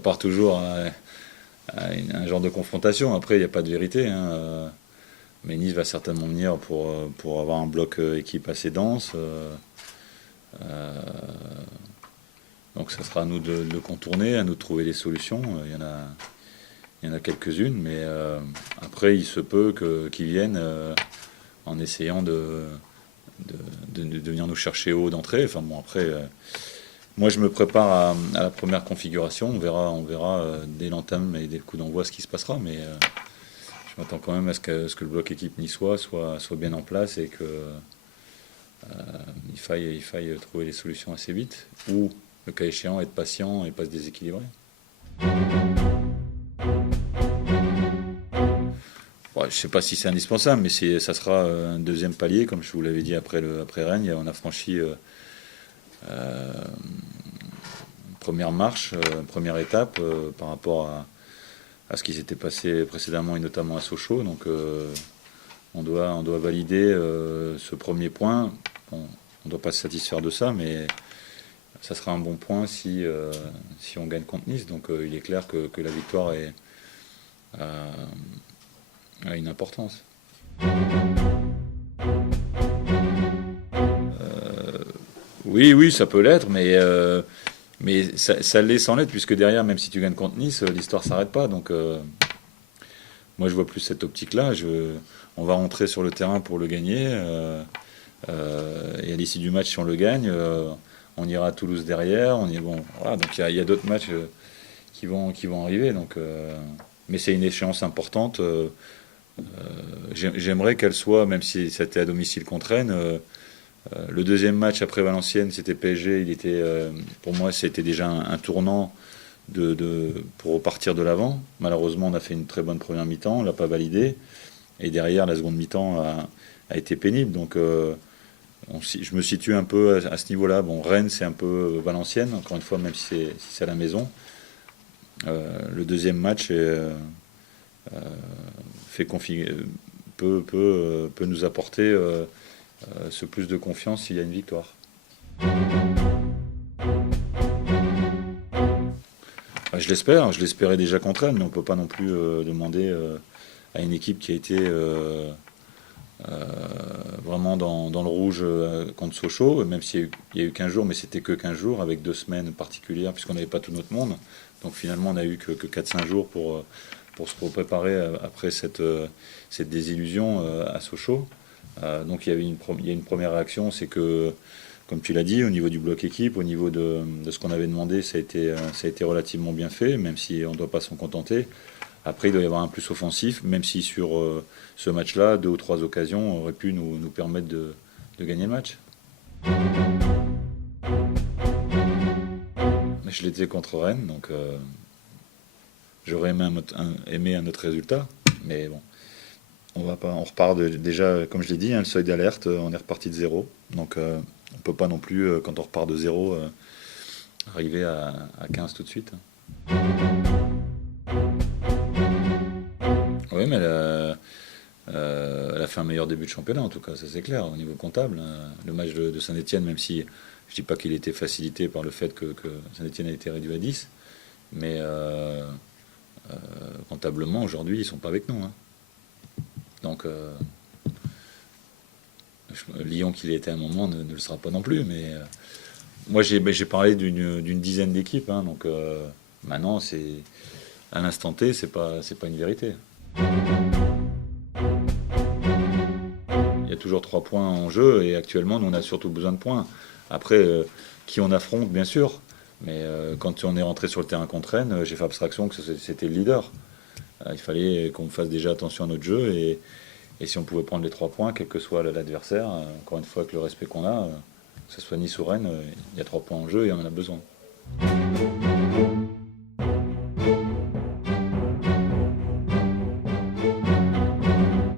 part toujours un genre de confrontation. Après, il n'y a pas de vérité, hein. Mais Nice va certainement venir pour avoir un bloc équipe assez dense. Euh, donc ça sera à nous de le contourner, à nous de trouver des solutions. Il y en a quelques-unes, mais après, il se peut qu'ils viennent en essayant de venir nous chercher haut d'entrée. Enfin bon, après, moi je me prépare à la première configuration. On verra dès l'entame et dès le coup d'envoi ce qui se passera, mais je m'attends quand même à ce que le bloc équipe niçois soit bien en place et que il faille trouver les solutions assez vite, ou le cas échéant être patient et pas se déséquilibrer. Bon, je ne sais pas si c'est indispensable, mais ça sera un deuxième palier, comme je vous l'avais dit après Rennes. On a franchi euh, une première marche, une première étape par rapport à ce qui s'était passé précédemment et notamment à Sochaux. Donc on doit valider ce premier point. Bon, on ne doit pas se satisfaire de ça, mais ça sera un bon point si on gagne contre Nice. Donc il est clair que la victoire euh, a une importance. Oui, oui, ça peut l'être, mais ça l'est sans l'être, puisque derrière, même si tu gagnes contre Nice, l'histoire s'arrête pas. Donc moi, je vois plus cette optique-là. On va rentrer sur le terrain pour le gagner. Et à l'issue du match, si on le gagne, on ira à Toulouse derrière. Bon. Voilà, donc il y a d'autres matchs qui vont arriver. Donc, mais c'est une échéance importante. J'aimerais qu'elle soit, même si c'était à domicile contre Rennes, le deuxième match après Valenciennes, c'était PSG. Pour moi, c'était déjà un tournant pour repartir de l'avant. Malheureusement, on a fait une très bonne première mi-temps, on l'a pas validé. Et derrière, la seconde mi-temps a été pénible. Donc, je me situe un peu à ce niveau-là. Bon, Rennes, c'est un peu Valenciennes, encore une fois, même si c'est à la maison. Le deuxième match fait peut nous apporter ce plus de confiance s'il y a une victoire. Je l'espère, je l'espérais déjà contre elle, mais on ne peut pas non plus demander à une équipe qui a été vraiment dans le rouge contre Sochaux, même s'il y a eu 15 jours, mais c'était que 15 jours, avec 2 semaines particulières, puisqu'on n'avait pas tout notre monde. Donc finalement, on n'a eu que 4-5 jours pour se préparer après cette désillusion à Sochaux. Donc il y a une première réaction, c'est que, comme tu l'as dit, au niveau du bloc équipe, au niveau de ce qu'on avait demandé, ça a été relativement bien fait, même si on ne doit pas s'en contenter. Après, il doit y avoir un plus offensif, même si sur ce match-là, 2 ou 3 occasions auraient pu nous permettre de gagner le match. Mais je l'étais contre Rennes, donc j'aurais aimé un autre résultat. Mais bon, on repart déjà, comme je l'ai dit, hein, le seuil d'alerte, on est reparti de zéro. Donc on ne peut pas non plus, quand on repart de zéro, arriver à 15 tout de suite. Oui, mais elle a fait un meilleur début de championnat, en tout cas, ça c'est clair, au niveau comptable, hein. Le match de Saint-Etienne, même si je ne dis pas qu'il était facilité par le fait que Saint-Etienne a été réduit à 10, mais comptablement, aujourd'hui, ils ne sont pas avec nous, hein. Donc, Lyon, qu'il était à un moment, ne le sera pas non plus, mais moi j'ai parlé d'une dizaine d'équipes, hein, donc maintenant, à l'instant T, c'est pas une vérité. Il y a toujours 3 points en jeu et actuellement, nous, on a surtout besoin de points. Après, qui on affronte, bien sûr, mais quand on est rentré sur le terrain contre Rennes, j'ai fait abstraction que c'était le leader. Il fallait qu'on fasse déjà attention à notre jeu et si on pouvait prendre les 3 points, quel que soit l'adversaire, encore une fois, avec le respect qu'on a, que ce soit Nice ou Rennes, il y a 3 points en jeu et on en a besoin.